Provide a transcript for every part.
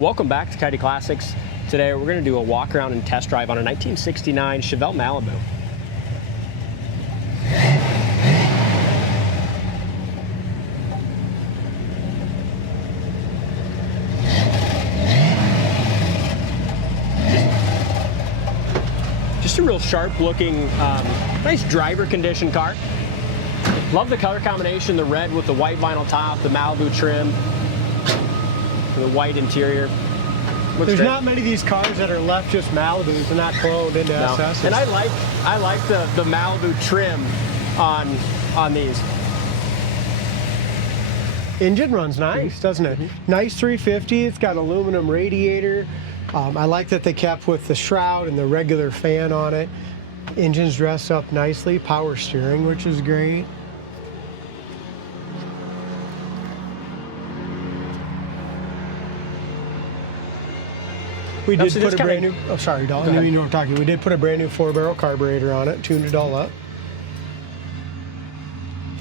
Welcome back to Coyote Classics. Today we're going to do a walk around and test drive on a 1969 Chevelle Malibu. Just a real sharp looking, nice driver condition car. Love the color combination, the red with the white vinyl top, the Malibu trim. The white interior. There's not many of these cars that are left just Malibus and not cloned into SS. And I like the Malibu trim on these. Engine runs nice, doesn't it? Nice 350. It's got aluminum radiator. I like that they kept with the shroud and the regular fan on it. Engine's dressed up nicely. Power steering, which is great. We did put a brand new, oh sorry, Dalton, I didn't mean you were talking. We did put a brand new 4-barrel carburetor on it, tuned it all up.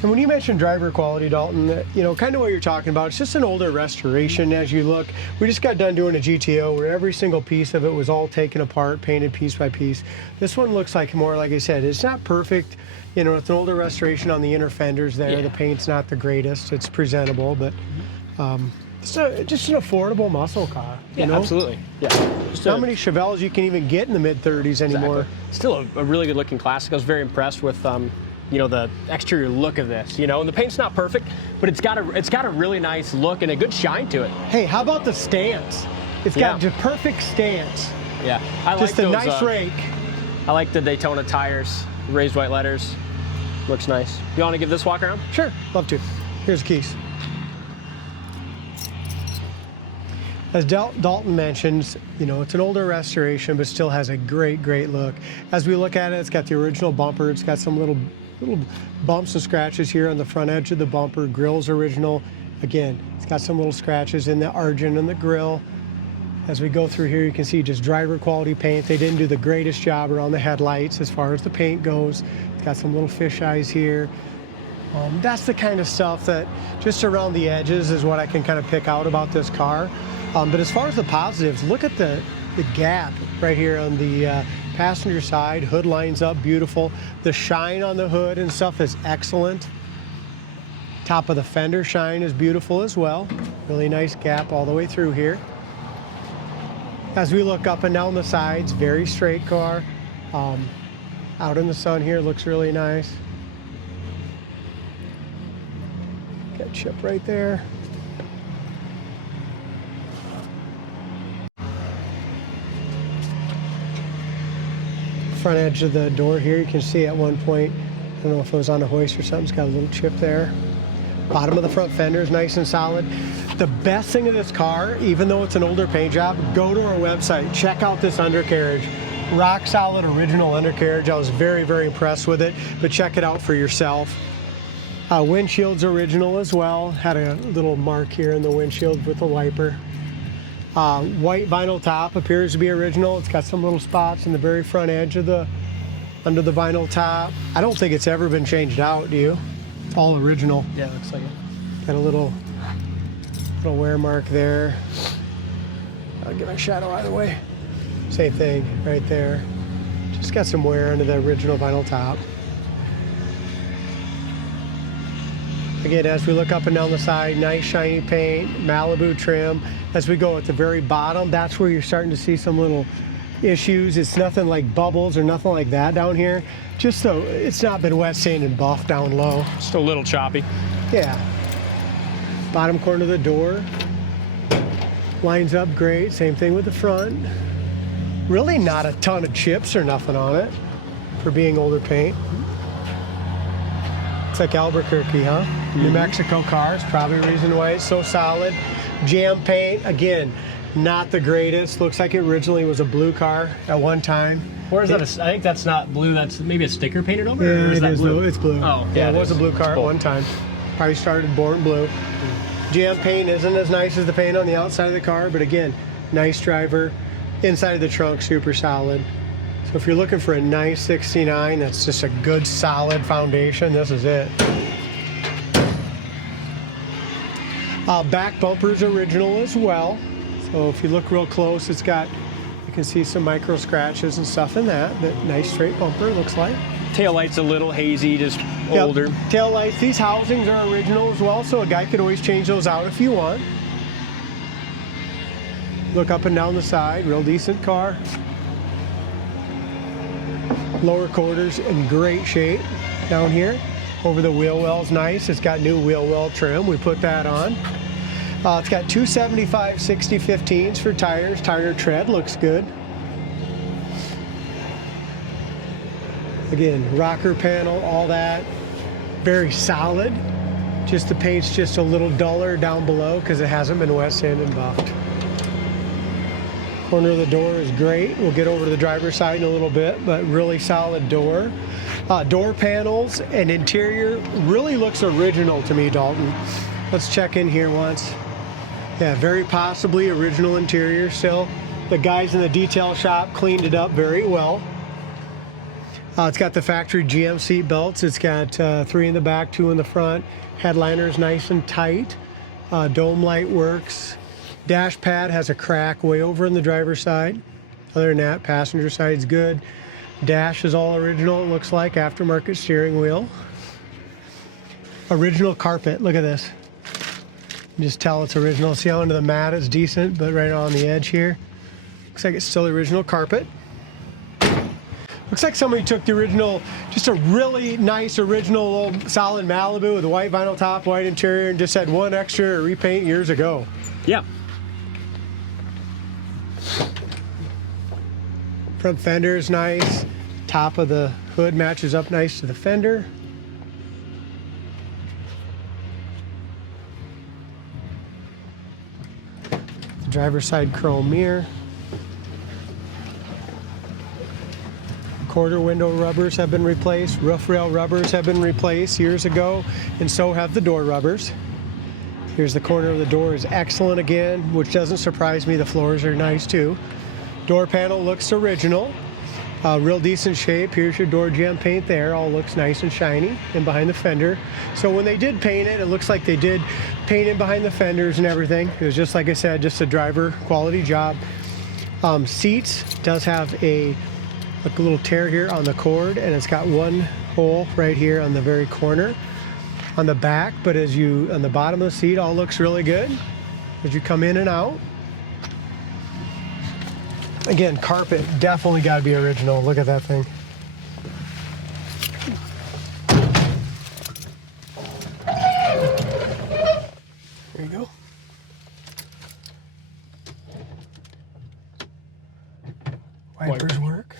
And when you mentioned driver quality, Dalton, you know, kind of what you're talking about, it's just an older restoration as you look. We just got done doing a GTO where every single piece of it was all taken apart, painted piece by piece. This one looks like more, like I said, it's not perfect. You know, it's an older restoration on the inner fenders there. Yeah. The paint's not the greatest. It's presentable, but it's just an affordable muscle car. Yeah, you know? Absolutely. Yeah. Not many Chevelles you can even get in the mid-30s anymore. Exactly. Still a really good looking classic. I was very impressed with you know, the exterior look of this. You know, and the paint's not perfect, but it's got a really nice look and a good shine to it. Hey, how about the stance? It's got the perfect stance. Yeah, just a nice rake. I like the Daytona tires, raised white letters. Looks nice. You want to give this walk around? Sure, love to. Here's the keys. As Dalton mentions, you know, it's an older restoration, but still has a great, great look. As we look at it, it's got the original bumper. It's got some little bumps and scratches here on the front edge of the bumper. Grill's original. Again, it's got some little scratches in the argent and the grill. As we go through here, you can see just driver quality paint. They didn't do the greatest job around the headlights as far as the paint goes. It's got some little fish eyes here. That's the kind of stuff that just around the edges is what I can kind of pick out about this car. But as far as the positives, look at the gap right here on the passenger side. Hood lines up beautiful. The shine on the hood and stuff is excellent. Top of the fender shine is beautiful as well. Really nice gap all the way through here. As we look up and down the sides, very straight car. Out in the sun here, looks really nice. Got chip right there. Front edge of the door here, you can see at one point, I don't know if it was on a hoist or something, it's got a little chip there. Bottom of the front fender is nice and solid. The best thing of this car, even though it's an older paint job, go to our website, check out this undercarriage. Rock solid original undercarriage. I was very, very impressed with it, but check it out for yourself. Windshield's original as well. Had a little mark here in the windshield with a wiper. White vinyl top appears to be original. It's got some little spots in the very front edge of under the vinyl top. I don't think it's ever been changed out, do you? It's all original. Yeah, it looks like it. Got a little wear mark there. I'll get my shadow out of the way. Same thing right there. Just got some wear under the original vinyl top. Again, as we look up and down the side, nice shiny paint, Malibu trim. As we go at the very bottom, that's where you're starting to see some little issues. It's nothing like bubbles or nothing like that down here. Just so it's not been wet sand and buffed down low. Just a little choppy. Yeah. Bottom corner of the door. Lines up great. Same thing with the front. Really not a ton of chips or nothing on it for being older paint. It's like Albuquerque, huh? New Mexico cars, probably a reason why it's so solid. Jam paint, again, not the greatest. Looks like it originally was a blue car at one time. Where is that? I think that's not blue. That's maybe a sticker painted over. Yeah, or is that is blue. It's blue. Oh, yeah, it was a blue car at one time. Probably started born blue. Jam paint isn't as nice as the paint on the outside of the car, but again, nice driver. Inside of the trunk, super solid. So if you're looking for a nice 69, that's just a good solid foundation, this is it. Back bumper's original as well. So if you look real close, it's got, you can see some micro scratches and stuff in that, but nice straight bumper looks like. Taillight's a little hazy, just older. Tail lights, these housings are original as well, so a guy could always change those out if you want. Look up and down the side, real decent car. Lower quarters in great shape down here. Over the wheel well's nice. It's got new wheel well trim. We put that on. It's got 275 60/15s for tires. Tire tread looks good. Again, rocker panel, all that. Very solid. Just the paint's just a little duller down below because it hasn't been wet sanded and buffed. Corner of the door is great. We'll get over to the driver's side in a little bit, but really solid door. Door panels and interior really looks original to me, Dalton. Let's check in here once. Yeah, very possibly original interior still. The guys in the detail shop cleaned it up very well. It's got the factory GM seat belts. It's got 3 in the back, 2 in the front. Headliner's nice and tight. Dome light works. Dash pad has a crack way over in the driver's side. Other than that, passenger side's good. Dash is all original, it looks like. Aftermarket steering wheel. Original carpet, look at this. You just tell it's original. See how under the mat is decent, but right on the edge here. Looks like it's still original carpet. Looks like somebody took the original, just a really nice original old solid Malibu with a white vinyl top, white interior, and just had one extra repaint years ago. Yeah. Front fender is nice. Top of the hood matches up nice to the fender. The driver's side chrome mirror. Quarter window rubbers have been replaced. Roof rail rubbers have been replaced years ago, and so have the door rubbers. Here's the corner of the door is excellent again, which doesn't surprise me. The floors are nice too. Door panel looks original. Real decent shape. Here's your door gem paint there. All looks nice and shiny and behind the fender. So when they did paint it, it looks like they did paint it behind the fenders and everything. It was just, like I said, just a driver quality job. Seats does have a little tear here on the cord, and it's got one hole right here on the very corner on the back, but as you on the bottom of the seat all looks really good as you come in and out. Again, carpet definitely got to be original. Look at that thing. There you go. Wipers work.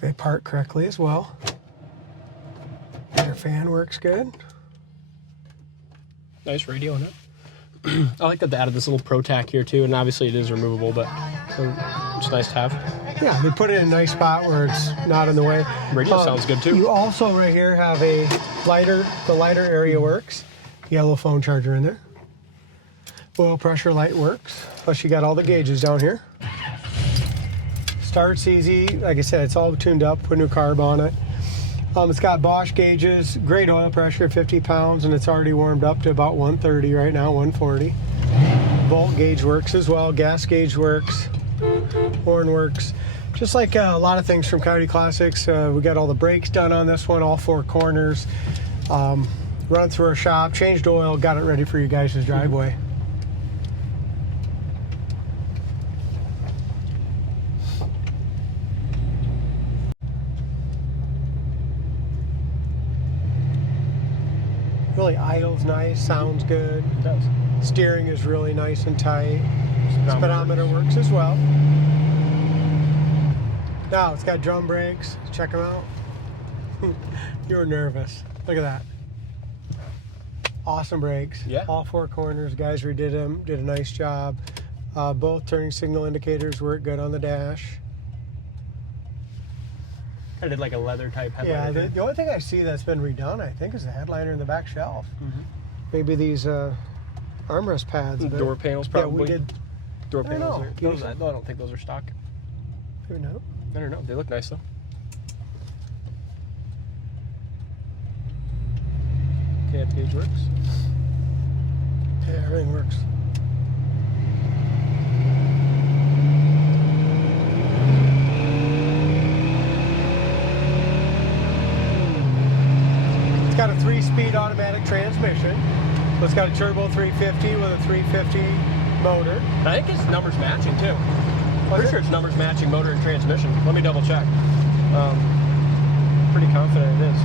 They part correctly as well. Their fan works good. Nice radio in it. I like that they added this little Pro Tack here too, and obviously it is removable, but it's nice to have. Yeah, they put it in a nice spot where it's not in the way. Radio sounds good too. You also right here have a lighter, the lighter area works. You got a little phone charger in there. Oil pressure light works. Plus you got all the gauges down here. Starts easy. Like I said, it's all tuned up, put new carb on it. It's got Bosch gauges, great oil pressure, 50 pounds, and it's already warmed up to about 130 right now, 140. Volt gauge works as well, gas gauge works, horn works. Just like a lot of things from Coyote Classics, we got all the brakes done on this one, all 4 corners. Run through our shop, changed oil, got it ready for you guys' driveway. Really idles nice, sounds good. It does. Steering is really nice and tight. Speedometer works as well. Now it's got drum brakes. Check them out. You were nervous. Look at that. Awesome brakes. Yeah. All 4 corners. Guys redid them. Did a nice job. Both turning signal indicators work good on the dash. I did like a leather type headliner. Yeah, the only thing I see that's been redone, I think, is the headliner in the back shelf. Mm-hmm. Maybe these armrest pads. Door panels probably. Yeah, we did. Door I don't panels. know. I don't think those are stock. Maybe not. I don't know. They look nice though. Cab gauge works. Yeah, everything works. transmission. So it's got a turbo 350 with a 350 motor. I think it's numbers matching too. Was Pretty it? sure it's numbers matching motor and transmission. Let me double check. Pretty confident it is.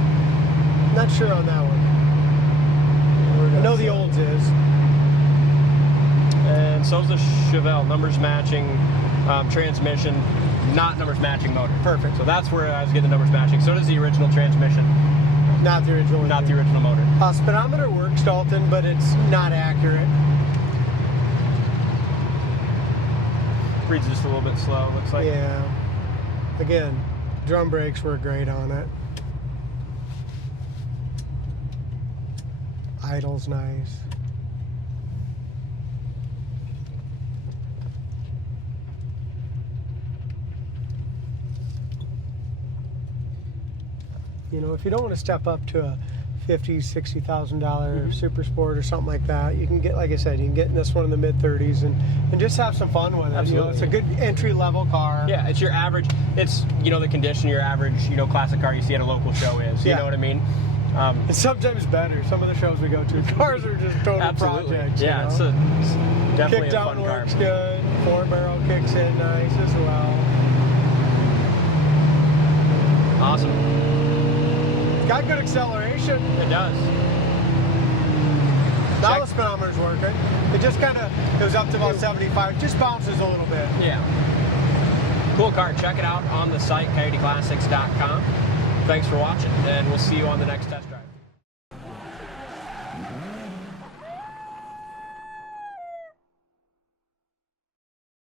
Not sure on that one. I know the olds is. And so's the Chevelle, numbers matching transmission, not numbers matching motor. Perfect. So that's where I was getting the numbers matching. So does the original transmission, Not the original. not the original motor. Speedometer works, Dalton, but it's not accurate. Reads just a little bit slow, looks like. Yeah. Again, drum brakes were great on it. Idle's nice. You know, if you don't want to step up to a $50,000-$60,000 Super Sport or something like that, you can get, like I said, you can get in this one in the mid-30s and just have some fun with it. Absolutely. You know, it's a good entry-level car. Yeah, it's your average, it's, you know, the condition your average, you know, classic car you see at a local show is. You Yeah. know what I mean? And sometimes better. Some of the shows we go to, cars are just total Absolutely. projects. Yeah, you know? it's definitely Kick a down fun car. works good. 4-barrel kicks in nice as well. Awesome. Got good acceleration. It does. Now Check- the speedometer's working. It just kind of goes up to about 75. Just bounces a little bit. Yeah. Cool car. Check it out on the site, coyoteclassics.com. Thanks for watching, and we'll see you on the next test drive.